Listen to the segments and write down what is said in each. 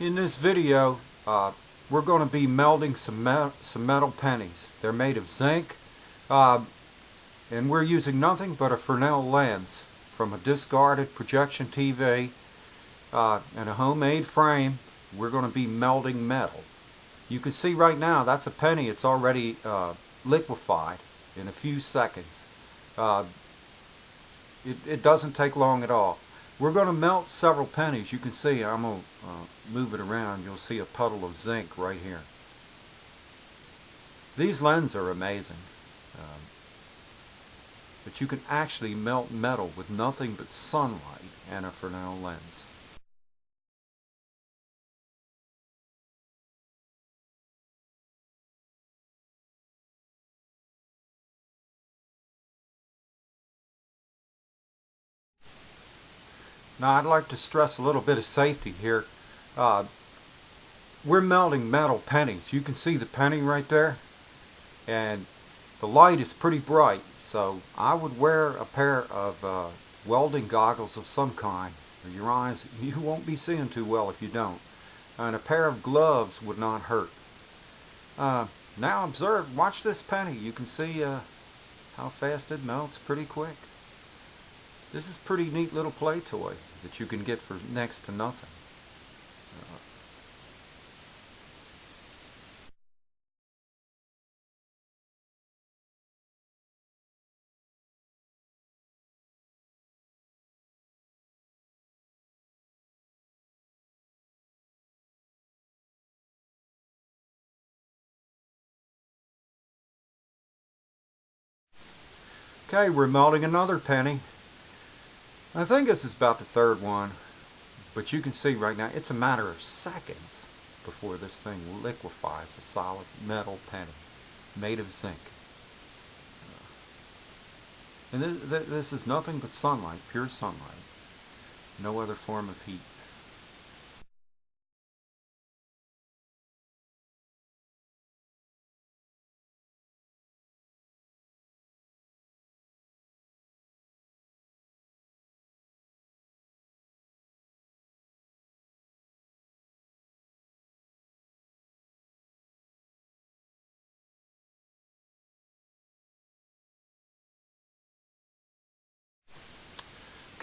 In this video, we're going to be melting some metal pennies. They're made of zinc, uh, and we're using nothing but a Fresnel lens from a discarded projection TV and a homemade frame. We're going to be melting metal. You can see right now that's a penny. It's already liquefied in a few seconds. Uh, it doesn't take long at all. We're going to melt several pennies. You can see, I'm going to move it around. You'll see a puddle of zinc right here. These lenses are amazing. Um, but you can actually melt metal with nothing but sunlight and a Fresnel lens. Now I'd like to stress a little bit of safety here. Uh, we're melting metal pennies. You can see the penny right there, and the light is pretty bright, so I would wear a pair of welding goggles of some kind. Your eyes, you won't be seeing too well if you don't. And a pair of gloves would not hurt. Now observe, watch this penny. You can see how fast it melts pretty quick. This is a pretty neat little play toy that you can get for next to nothing. Okay, we're melting another penny. I think this is about the third one, but you can see right now it's a matter of seconds before this thing liquefies a solid metal penny made of zinc. And this is nothing but sunlight, pure sunlight, no other form of heat.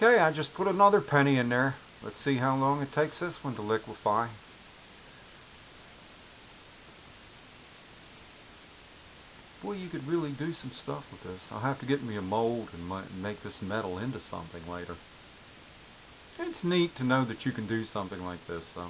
Okay, I just put another penny in there. Let's see how long it takes this one to liquefy. Boy, you could really do some stuff with this. I'll have to get me a mold and make this metal into something later. It's neat to know that you can do something like this, though.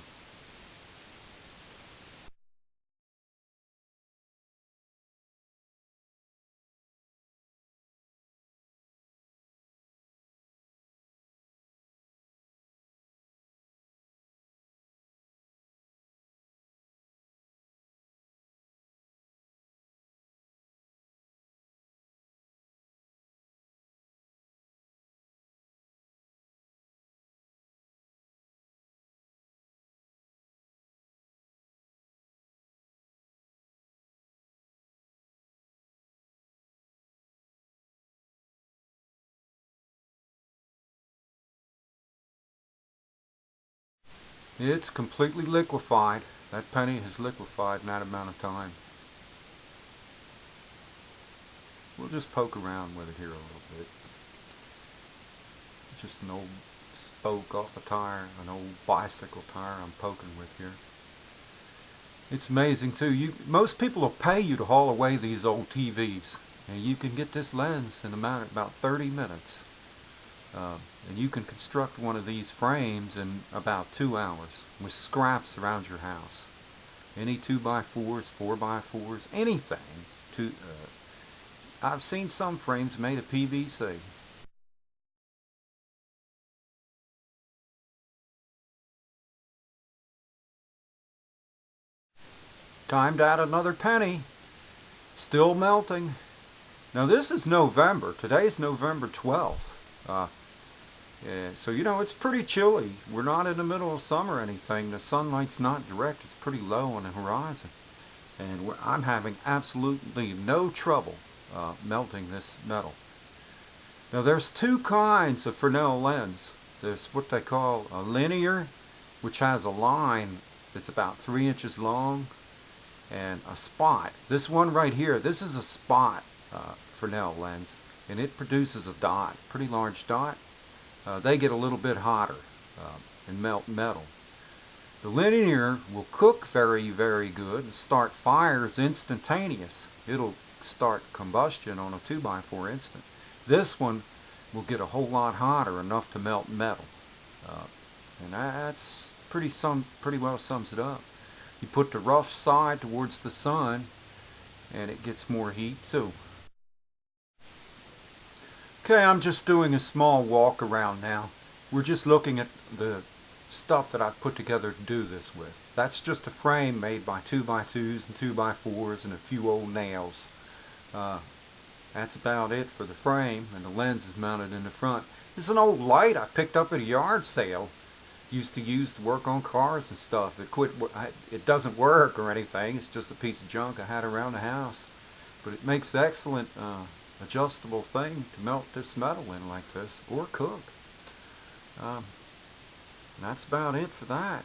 It's completely liquefied. That penny has liquefied in that amount of time. We'll just poke around with it here a little bit. It's just an old spoke off a tire, an old bicycle tire I'm poking with here. It's amazing too. Most people will pay you to haul away these old TVs, and you can get this lens in about 30 minutes. And you can construct one of these frames in about 2 hours with scraps around your house. Any 2x4s, 4x4s, anything. I've seen some frames made of PVC. Time to add another penny. Still melting. Now this is November. Today's November 12th. Yeah, so it's pretty chilly. We're not in the middle of summer or anything. The sunlight's not direct. It's pretty low on the horizon. And I'm having absolutely no trouble melting this metal. Now there's two kinds of Fresnel lens. There's what they call a linear, which has a line It's about 3 inches long, and a spot. This one right here, this is a spot Fresnel lens, and it produces a dot, pretty large dot. They get a little bit hotter and melt metal. The linear will cook very, very good and start fires instantaneous. It'll start combustion on a 2x4 instant. This one will get a whole lot hotter, enough to melt metal. Uh, and that's pretty well sums it up. You put the rough side towards the sun and it gets more heat too. Okay, I'm just doing a small walk around now. We're just looking at the stuff that I've put together to do this with. That's just a frame made by 2x2s and 2x4s and a few old nails. Uh, that's about it for the frame, and the lens is mounted in the front. This is an old light I picked up at a yard sale. Used to use to work on cars and stuff. It doesn't work or anything. It's just a piece of junk I had around the house. But it makes excellent adjustable thing to melt this metal in like this, or cook. And that's about it for that.